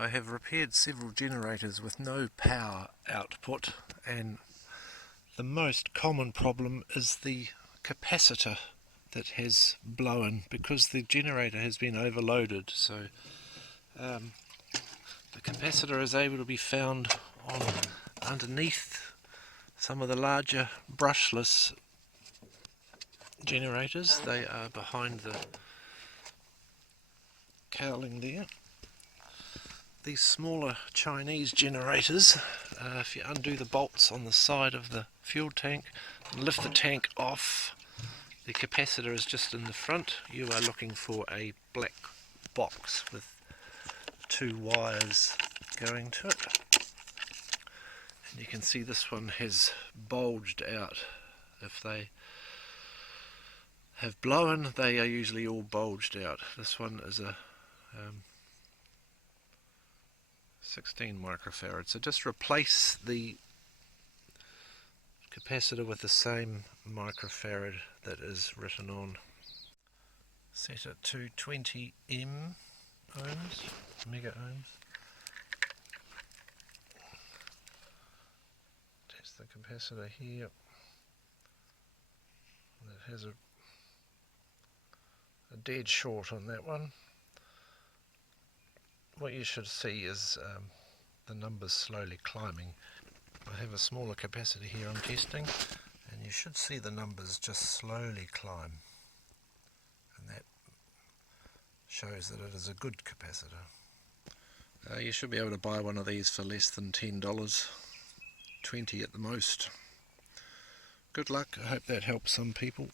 I have repaired several generators with no power output, and the most common problem is the capacitor that has blown because the generator has been overloaded. So the capacitor is able to be found underneath some of the larger brushless generators. They are behind the cowling there. These smaller Chinese generators, if you undo the bolts on the side of the fuel tank and lift the tank off, the capacitor is just in the front. You are looking for a black box with two wires going to it. And you can see this one has bulged out. If they have blown, they are usually all bulged out. This one is a 16 microfarad. So just replace the capacitor with the same microfarad that is written on. Set it to 20 mega ohms. Test the capacitor here. It has a dead short on that one. What you should see is the numbers slowly climbing. I have a smaller capacitor here I'm testing, and you should see the numbers just slowly climb, and that shows that it is a good capacitor. You should be able to buy one of these for less than $10, $20 at the most. Good luck, I hope that helps some people.